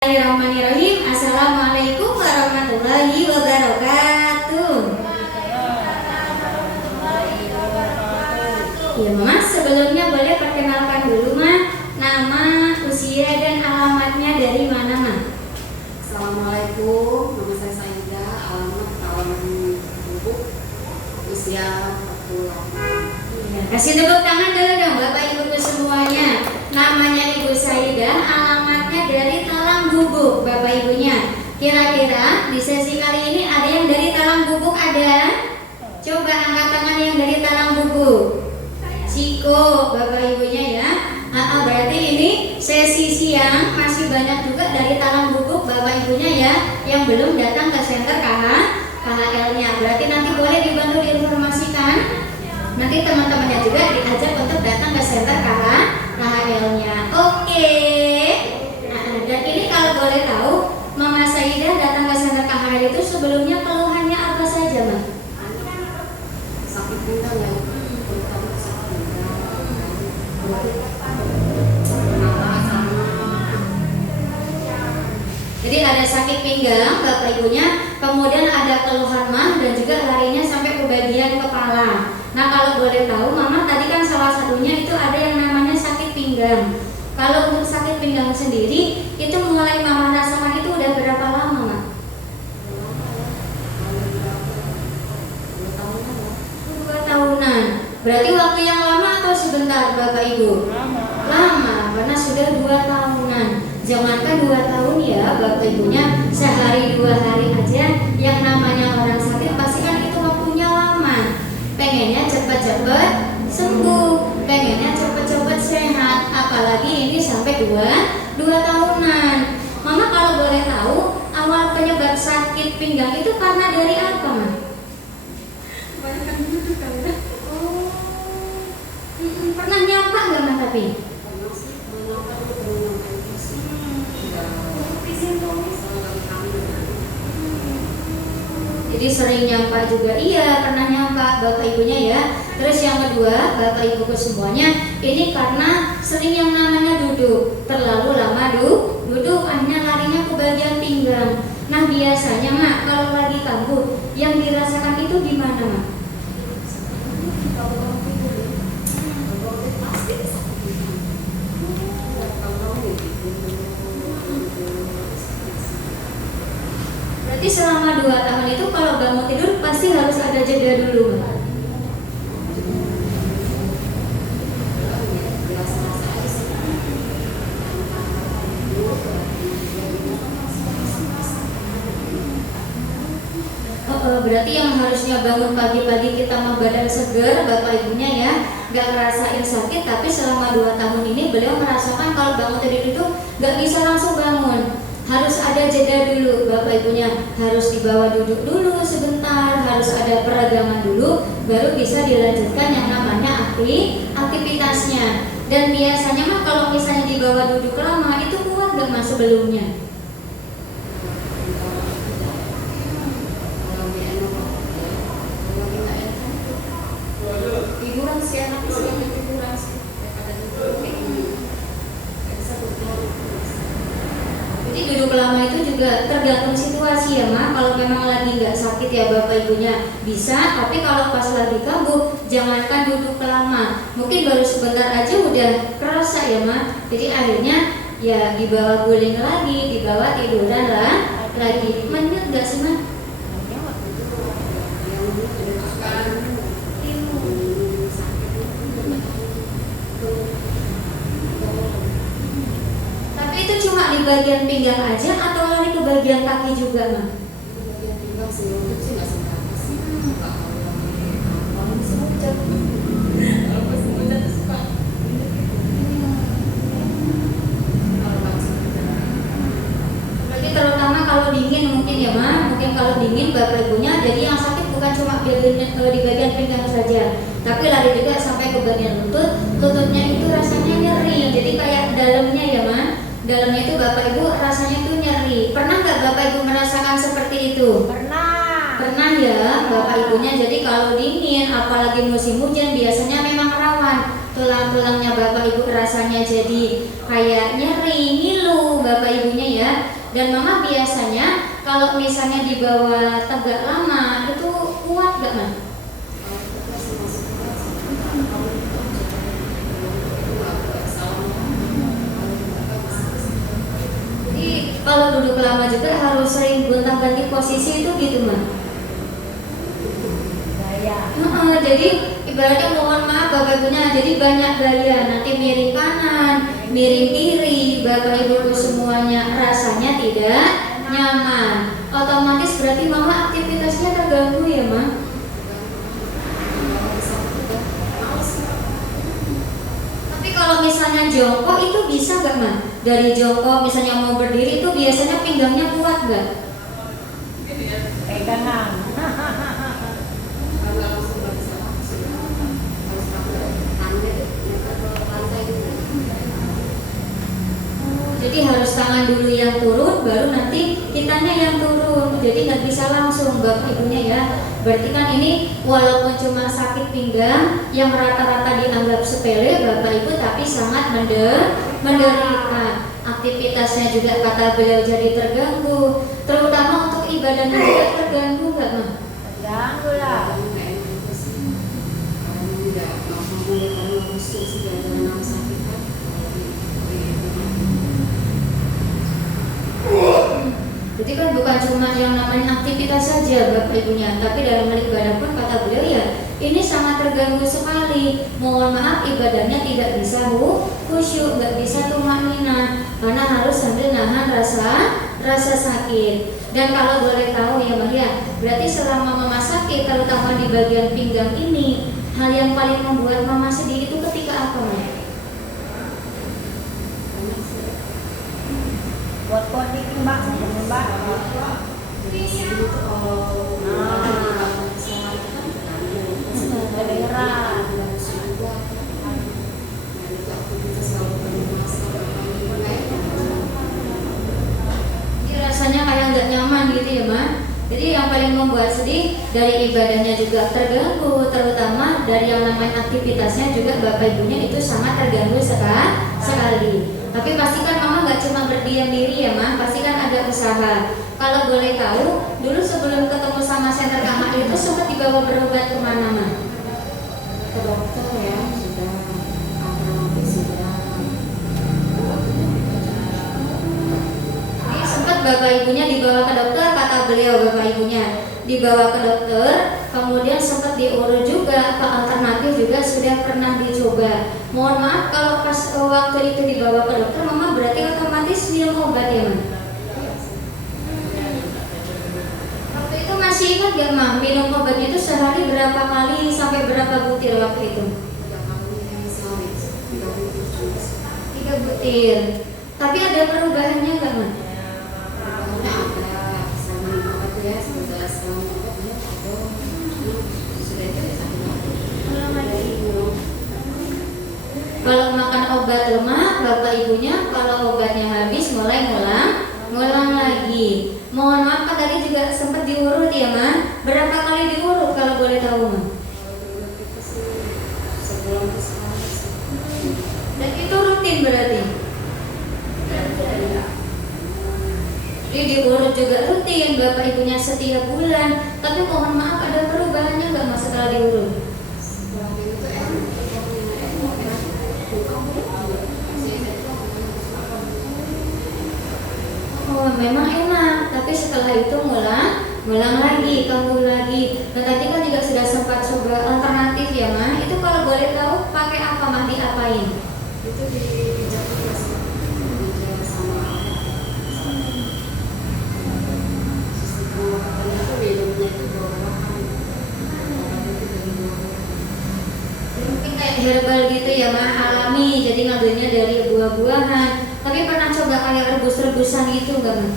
Bismillahirrahmanirrahim. Assalamualaikum warahmatullahi wabarakatuh. Ya Mama, sebelumnya boleh perkenalkan dulu nama, usia dan alamatnya dari mana Ma? Assalamualaikum, nama saya Saida, alamat Kawanan Bubuk, usia 48. Ya, kasih tepuk tangan dulu dong Bapak Ibu semuanya. Namanya Ibu Saida, alamatnya dari Talang Bubuk Bapak Ibunya. Kira-kira di sesi kali ini ada yang dari Talang Bubuk ada? Coba angkat tangan yang dari Talang Bubuk. Ciko Bapak Ibunya ya. Berarti ini sesi siang masih banyak juga dari Talang Bubuk Bapak Ibunya ya yang belum datang ke center KHL-nya. Berarti nanti boleh dibantu diinformasikan. Nanti teman-temannya juga diajak untuk datang ke center KHL-nya. Oke. Dan ini kalau boleh tahu, Mama Saida datang ke center KHL itu sebelumnya keluhannya apa saja, Ma? Sakit pinggang ya, terutama sakit pinggang. Jadi ada sakit pinggang Bapak Ibunya, kemudian ada keluhan mah dan juga larinya sampai ke bagian kepala. Nah kalau boleh tahu Mama tadi kan salah satunya itu ada yang namanya sakit pinggang. Kalau untuk sakit pinggang sendiri itu mulai Mama rasakan itu udah berapa lama Ma? 2 tahunan. Berarti waktu yang lama atau sebentar Bapak Ibu? Lama, karena sudah 2 tahunan. Jangankan 2 tahun ya Bapak Ibunya, sehari 2 hari aja yang namanya orang sakit pasti kan itu waktunya lama. Pengennya cepat-cepat sembuh, pengennya cepat-cepat sehat, apalagi ini sampai 2 tahunan. Mama kalau boleh tahu awal penyebab sakit pinggang itu karena dari apa Ma? Kebanyakan duduk kan ya? Pernah nyapa nggak Ma tapi? Karena sih menangkan itu menangkan visi. Jadi sering nyapa juga, iya pernah nyapa Bapak Ibunya ya. Terus yang kedua Bapak Ibuku semuanya, ini karena sering yang namanya duduk, terlalu lama duduk, akhirnya larinya ke bagian pinggang. Nah biasanya Mak kalau lagi kambuh yang dirasakan itu gimana Mak? Berarti selama 2 tahun itu kalau bangun tidur pasti harus ada jeda dulu Mak? Berarti yang harusnya bangun pagi-pagi kita mau badan seger Bapak Ibunya ya, gak ngerasain sakit, tapi selama 2 tahun ini beliau merasakan kalau bangun tidur itu gak bisa langsung bangun, harus ada jeda dulu Bapak Ibunya, harus dibawa duduk dulu sebentar, harus ada peregangan dulu, baru bisa dilanjutkan yang namanya aktivitasnya. Dan biasanya mah kalau misalnya dibawa duduk lama itu kuat gak Mas sebelumnya? Tiduran sih enak, sih tiduran sih daripada duduk kayak gini. Gak bisa berdiri. Jadi duduk lama itu juga tergantung situasi ya Ma. Kalau memang lagi nggak sakit ya Bapak Ibunya bisa, tapi kalau pas lagi kambuh jangankan duduk lama, mungkin baru sebentar aja udah kerasa ya Ma. Jadi akhirnya ya dibawa guling lagi, dibawa tiduran lah lagi. Menyut nggak sih Ma? Tapi itu cuma di bagian pinggang aja atau lari ke bagian kaki juga Ma? Bagian pinggang sih, untuk sih nggak seberapa sih. Suka kalau semucat, kalau semucat suka. Berarti terutama kalau dingin mungkin ya Ma, mungkin kalau dingin Bapak Ibunya, jadi yang sakit bukan cuma di bagian pinggang saja, tapi lari juga sampai ke bagian lutut. Lututnya itu rasanya nyeri, jadi kayak dalamnya ya Ma, dalamnya itu Bapak Ibu rasanya itu nyeri. Pernah nggak Bapak Ibu merasakan seperti itu? Pernah ya Bapak Ibunya. Jadi kalau dingin apalagi musim hujan biasanya memang rawan tulang-tulangnya Bapak Ibu rasanya jadi kayak nyeri, ngilu Bapak Ibunya ya. Dan mama biasanya kalau misalnya dibawa tegak lama itu kuat gak mah? Jadi kalau duduk lama juga harus sering gonta-ganti posisi itu gitu mah? Jadi ibaratnya mohon maaf Bapak Ibunya, jadi banyak gaya, nanti miring kanan, miring kiri, Bapak Ibu semuanya rasanya tidak nyaman. Otomatis berarti mama aktivitasnya terganggu ya ma? Tapi kalau misalnya jongkok itu bisa gak ma? Dari jongkok misalnya mau berdiri itu biasanya pinggangnya kuat gak? Pegangan. Jadi harus tangan dulu yang turun, baru nanti kitanya yang turun. Jadi nggak bisa langsung Bapak Ibunya ya. Berarti kan ini walaupun cuma sakit pinggang yang rata-rata dianggap sepele Bapak Ibu, tapi sangat menderita. Aktivitasnya juga kata beliau jadi terganggu. Terutama untuk ibadahnya juga terganggu nggak mah? Terganggu lah. Jadi kan bukan cuma yang namanya aktivitas saja Bapak Ibunya, tapi dalam ibadah pun kata beliau ya ini sangat terganggu sekali. Mohon maaf ibadahnya tidak bisa khusyuk, nggak bisa tumanina karena harus sambil nahan rasa sakit. Dan kalau boleh tahu ya Mbak ya, berarti selama mama sakit terutama di bagian pinggang ini, hal yang paling membuat mama sedih itu ketika apa Mbak? Buat kodik mbak, mbak. Kedengeran. Jadi rasanya kayak nggak nyaman gitu ya Ma. Jadi yang paling membuat sedih dari ibadahnya juga terganggu, terutama dari yang namanya aktivitasnya juga Bapak Ibunya itu sangat terganggu sekali. Tapi pastikan mama nggak cuma berdiam diri ya ma, pastikan ada usaha. Kalau boleh tahu, dulu sebelum ketemu sama senter Kama itu sempat dibawa berobat kemana ma? Ke dokter ya, sudah sudah. Jadi sempat Bapak Ibunya dibawa ke dokter, kata beliau Bapak Ibunya dibawa ke dokter, kemudian sempat diurut juga ke alternatif juga sudah pernah dicoba. Mohon maaf kalau pas waktu itu dibawa ke dokter, mama berarti otomatis minum obat ya ma? Waktu itu masih ingat gak ma, minum obatnya itu sehari berapa kali sampai berapa butir waktu itu? 3 butir. Tapi ada perubahannya gak ma? Kalau makan obat lemak, Bapak Ibunya kalau obatnya habis mulai ngulang lagi. Mohon maaf kan tadi juga sempat diurut ya Ma? Berapa kali diurut kalau boleh tahu Ma? Dan itu rutin berarti? Jadi diurut juga rutin, Bapak Ibunya setiap bulan. Tapi mohon maaf ada perubahannya nggak Mas setelah diurut? Oh memang enak, tapi setelah itu ngulang lagi, kambuh lagi. Dan tadi kan juga sudah sempat coba alternatif ya Ma. Itu kalau boleh tahu pakai apa Mah, diapain? Itu dipijat sama itu minumnya itu buah-buahan. Mungkin kayak herbal gitu ya Ma, alami. Jadi ngambilnya dari buah-buahan. Tapi pernah coba kayak rebus-rebusan gitu enggak Ma?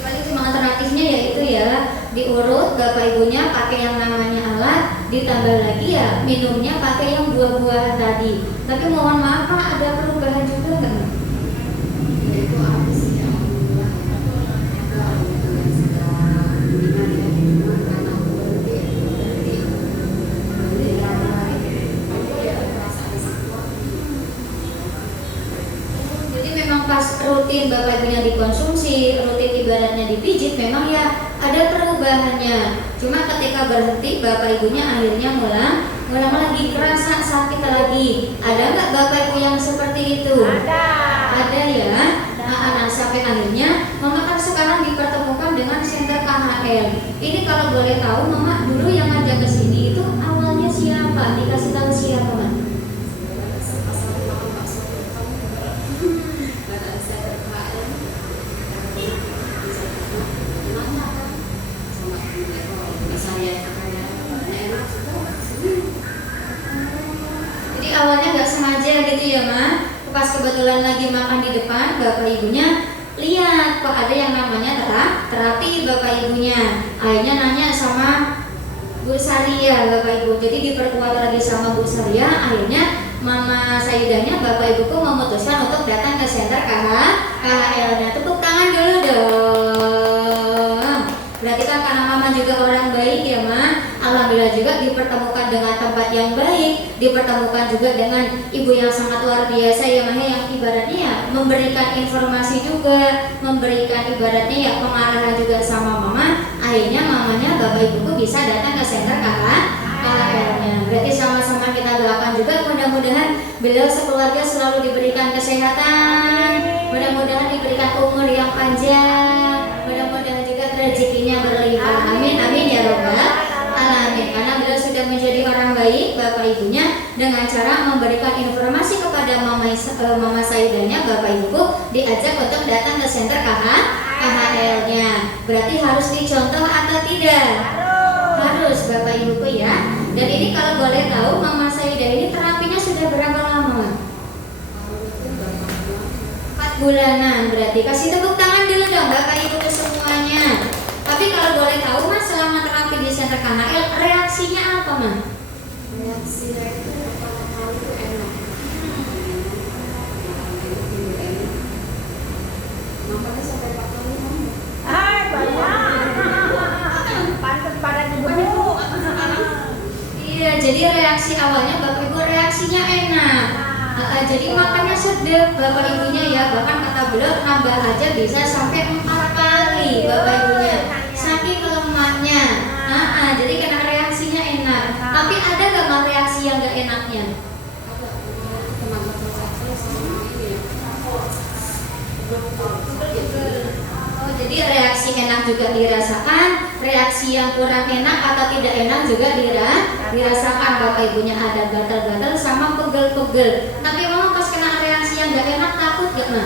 Paling cuma alternatifnya yaitu ya diurut Bapak Ibunya pakai yang namanya alat, ditambah lagi ya minumnya pakai yang buah-buahan tadi. Tapi mohon maaf Pak, ada perubahan juga enggak Ma? Itu apa sih ya? Jadi memang pas rutin rutin Bapak Ibunya dikonsumsi, rutin ibaratnya dipijit, memang ya ada perubahannya. Cuma ketika berhenti Bapak Ibunya akhirnya ngulang lagi, kerasa sakit lagi. Ada nggak Bapak Ibu yang seperti itu? Ada ya. Nah, sampai akhirnya Mama kan sekarang dipertemukan dengan senter KHL. Ini kalau boleh tahu Mama dulu yang ngajak ke sini itu awalnya siapa? Dikasih tahu siapa, Mama? Jadi awalnya nggak sengaja gitu ya, Ma. Pas kebetulan lagi makan di depan, Bapak Ibunya lihat kok ada yang namanya terapi Bapak Ibunya. Akhirnya nanya sama Bu Saria, Bapak Ibu. Jadi diperkuat lagi sama Bu Saria. Akhirnya Mama Saidahnya Bapak Ibuku memutuskan untuk datang ke senter KHL-nya. Tepuk tangan dulu dong. Berarti kan karena Mama juga orang baik ya, Ma. Alhamdulillah juga dipertemukan dengan tempat yang baik, dipertemukan juga dengan ibu yang sangat luar biasa ya, Ma, yang ibaratnya ya memberikan informasi juga, memberikan ibaratnya ya pengarahan juga sama Mama. Akhirnya mamanya Bapak Ibuku bisa datang ke senter KHL-nya. Berarti sama-sama kita doakan juga mudah-mudahan beliau sekeluarga selalu diberikan kesehatan, mudah-mudahan diberikan umur yang panjang, mudah-mudahan juga rezekinya berlimpah. Amin amin ya robbal alamin. Karena beliau sudah menjadi orang baik Bapak Ibunya dengan cara memberikan informasi kepada Mama Saidahnya Bapak Ibuku diajak untuk datang ke senter KHL-nya. Berarti harus dicontoh atau tidak? Harus Bapak Ibuku ya. Dan ini kalau boleh tahu Mama Saidah ini terapinya sudah berapa lama? 4 bulanan berarti. Kasih tepuk tangan dulu dong Bapak Ibu semuanya. Tapi kalau boleh tahu Mas, selama terapi di senter KHL reaksinya apa, Mas? Reaksinya itu pertama kali itu enak. Makannya sampai 4 kali, Mama. Pantes pada dibunuh. Iya, jadi reaksi awalnya Bapak Ibu reaksinya enak. Jadi makannya sedap Bapak Ibunya ya. Bahkan kata beliau nambah aja bisa sampai 4 kali Bapak Ibunya. Saking lemaknya. Jadi karena reaksinya enak. Tapi ada gak Mas reaksi yang gak enaknya? Tenaga tercapai sama ini ya. Oh, jadi reaksi enak juga dirasakan, reaksi yang kurang enak atau tidak enak juga dirasakan. Bapak Ibunya ada gatal-gatal sama pegel-pegel. Tapi Mama pas kena reaksi yang gak enak takut gak, Ma?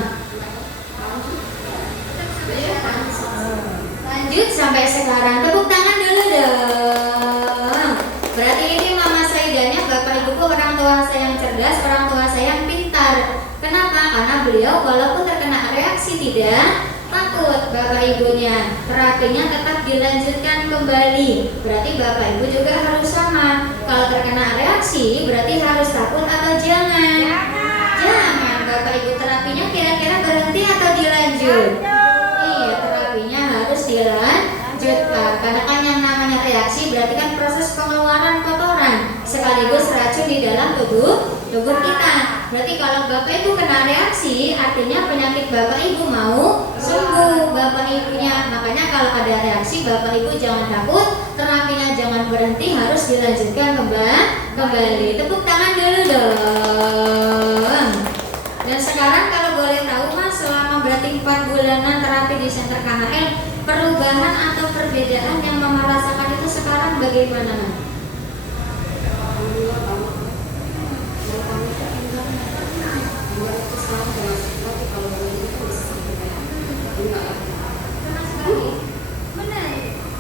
Lanjut sampai sekarang. Tepuk tangan dulu dong. Berarti ini Mama Saidahnya Bapak Ibuku orang tua saya yang cerdas, orang tua saya yang pintar. Kenapa? Karena beliau walaupun terkena reaksi tidak takut Bapak Ibunya, terapinya tetap dilanjutkan kembali. Berarti Bapak Ibu juga harus sama. Kalau terkena reaksi berarti harus takut atau jangan? Jangan. Bapak Ibu terapinya kira-kira berhenti atau dilanjut? Iya, terapinya harus dilanjutkan. Karena kan yang namanya reaksi berarti kan proses pengeluaran kotoran sekaligus racun di dalam tubuh kita. Berarti kalau Bapak Ibu kena reaksi, artinya penyakit Bapak Ibu mau sembuh Bapak Ibunya. Makanya kalau ada reaksi Bapak Ibu jangan takut, terapinya jangan berhenti, harus dilanjutkan kembali. Tepuk tangan dulu dong. Dan sekarang kalau boleh tahu Mas, selama berarti 4 bulanan terapi di senter KHL, perubahan atau perbedaan yang Mama rasakan itu sekarang bagaimana, Mas?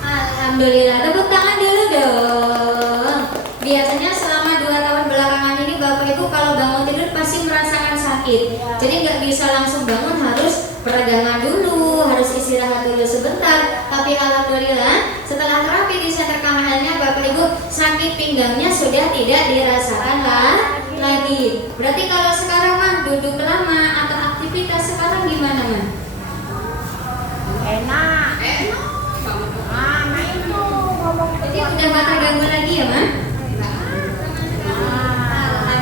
Alhamdulillah, tepuk tangan dulu dong. Biasanya selama 2 tahun belakangan ini Bapak Ibu kalau bangun tidur pasti merasakan sakit. Jadi nggak bisa langsung bangun, harus peregangan dulu, harus istirahat dulu sebentar. Tapi alhamdulillah setelah terapi di senter KHL-nya Bapak Ibu sakit pinggangnya sudah tidak dirasakan lagi. Berarti kalau sekarang Man duduk lama atau aktivitas sekarang gimana Man? Enak. Nah itu ngomong. Jadi udah gak terganggu lagi ya Man?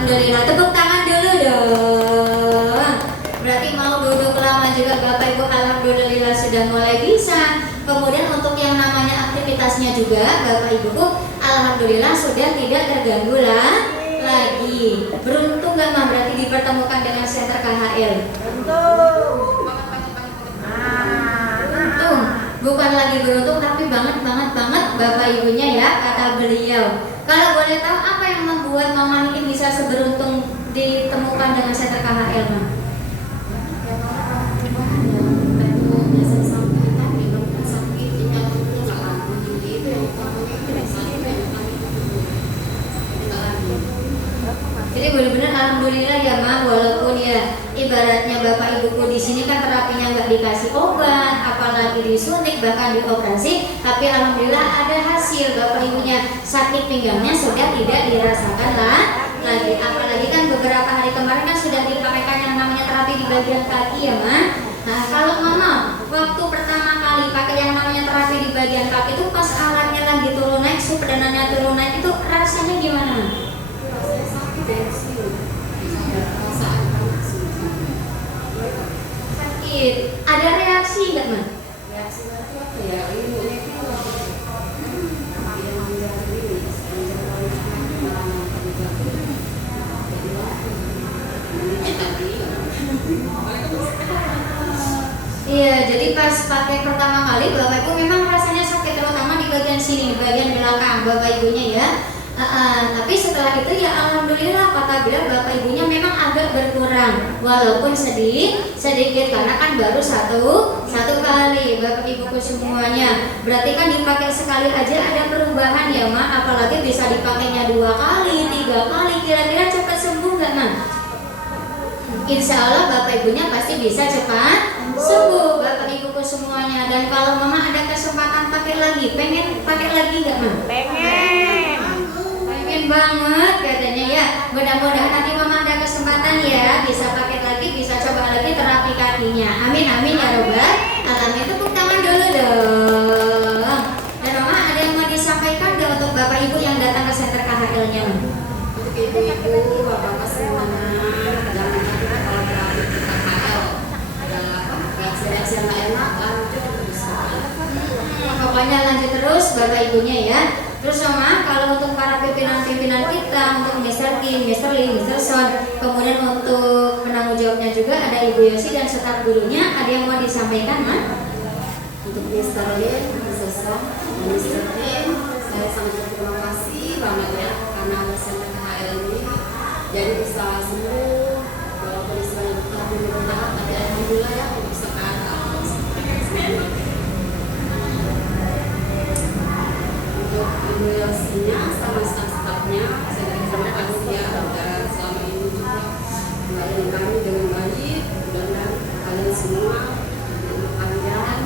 Alhamdulillah, tepuk tangan dulu dong. Berarti mau duduk lama juga Bapak Ibu alhamdulillah sudah mulai bisa. Kemudian untuk yang namanya aktivitasnya juga Bapak Ibu alhamdulillah sudah tidak terganggu lagi. Beruntung gak mah berarti dipertemukan dengan Center KHL? Beruntung, bukan lagi beruntung tapi banget Bapak Ibunya ya kata beliau. Kalau boleh tahu apa yang membuat Mama ini bisa seberuntung ditemukan dengan Center KHL, Mama? Jadi benar-benar alhamdulillah ya Ma, walaupun ya ibaratnya Bapak Ibuku di sini kan terapinya nggak dikasih obat, apalagi disuntik bahkan dioperasi, tapi alhamdulillah ada hasil. Bapak Ibunya sakit pinggangnya sudah tidak dirasakan lagi. Apalagi kan beberapa hari kemarin kan sudah dipakaikan yang namanya terapi di bagian kaki ya Ma. Nah kalau Mama waktu pertama kali pakai yang namanya terapi di bagian kaki itu pas alatnya lagi turun naik, supradananya turun naik itu rasanya gimana? Sakit. Ada reaksi nggak Ma? Reaksinya itu apa ya? Ilmunya itu yang menjadi Iya, jadi pas pakai pertama kali Bapak Ibu memang rasanya sakit terutama di bagian sini, di bagian belakang Bapak Ibunya ya. Tapi setelah itu ya alhamdulillah kata beliau Bapak Ibunya memang agak berkurang walaupun sedikit karena kan baru satu kali Bapak Ibuku semuanya. Berarti kan dipakai sekali aja ada perubahan ya Ma, apalagi bisa dipakainya 2 kali, 3 kali, kira-kira cepat sembuh nggak Ma? Insya Allah Bapak Ibunya pasti bisa cepat sembuh Bapak Ibuku semuanya. Dan kalau Mama ada kesempatan pakai lagi, pengen pakai lagi nggak Ma? Pengen banget katanya ya. Mudah-mudahan nanti Mama ada kesempatan ya bisa pakai lagi, bisa coba lagi terapi kakinya. Amin amin ya robbal alamin. Tepuk tangan dulu dong. Dan Mama ada yang mau disampaikan nggak untuk Bapak Ibu yang datang ke Center KHL-nya? untuk ibu-ibu, bapak-bapak semuanya, jangan takut kalau terapi di KHL. Ada apa? Reaksi-reaksi yang nggak enak, lanjut terus. Pokoknya lanjut terus Bapak Ibunya ya. Terus Mama, kalau untuk para pimpinan-pimpinan kita, untuk Mr. Kim, Mr. Lee, Mr. Son, kemudian untuk penanggung jawabnya juga ada Ibu Yosi dan staf gurunya, ada yang mau disampaikan, Ma? Untuk Mr. Lee, Mr. Son, dan Mr. Kim, saya sangat berterima kasih banget ya karena ada Center KHL ini, jadi bisa sembuh walaupun istilahnya tapi bertahap, tapi alhamdulillah ya untuk sekarang. Untuk Ibu Yosinya sama staf-stafnya, saya terima kasih ya dan selama ini juga melayani kami dengan baik. Mudah-mudahan kalian semua panjang.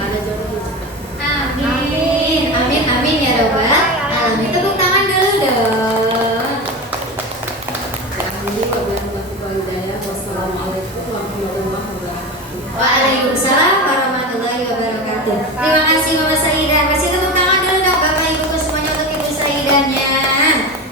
Ada jodoh yang cepat. Amin, amin, amin ya robbal alamin. Tepuk tangan dulu dong. Wassalamualaikum warahmatullahi wabarakatuh. Waalaikumsalam warahmatullahi wabarakatuh. Terima kasih Mama Saidah. Kasih tepuk tangan dulu dong Bapak Ibu semuanya untuk Ibu Saidahnya.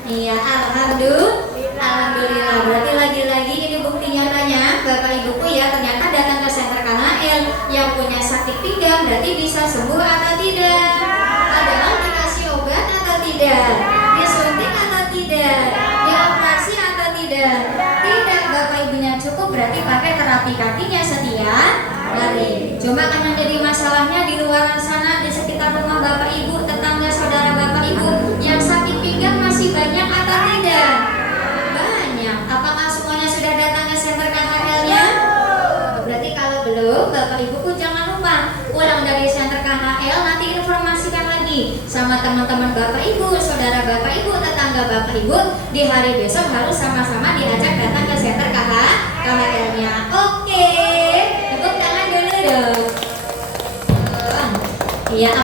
Iya, alhamdulillah. Berarti lagi-lagi ini bukti nyatanya Bapak Ibuku ya ternyata datang ke Center KHL yang punya sakit pinggang berarti bisa sembuh atau tidak? Padahal dikasih obat atau tidak? Disuntik atau tidak? Dioperasi atau tidak? Tidak, Bapak Ibunya cukup berarti pakai terapi kakinya setiap hari. Cuma kan yang jadi masalahnya di luar sana di sekitar rumah Bapak Ibu, tetangga saudara Bapak Ibu yang sakit pinggang masih banyak atau tidak? Banyak. Apakah semuanya sudah datang ke Center KHL-nya? Berarti kalau belum, Bapak Ibuku jangan lupa pulang dari Center KHL nanti informasikan lagi sama teman-teman Bapak Ibu, saudara Bapak Ibu, tetangga Bapak Ibu di hari besok harus sama-sama diajak datang ke Center KHL-nya. Oke, tepuk tangan dulu dong. Iya.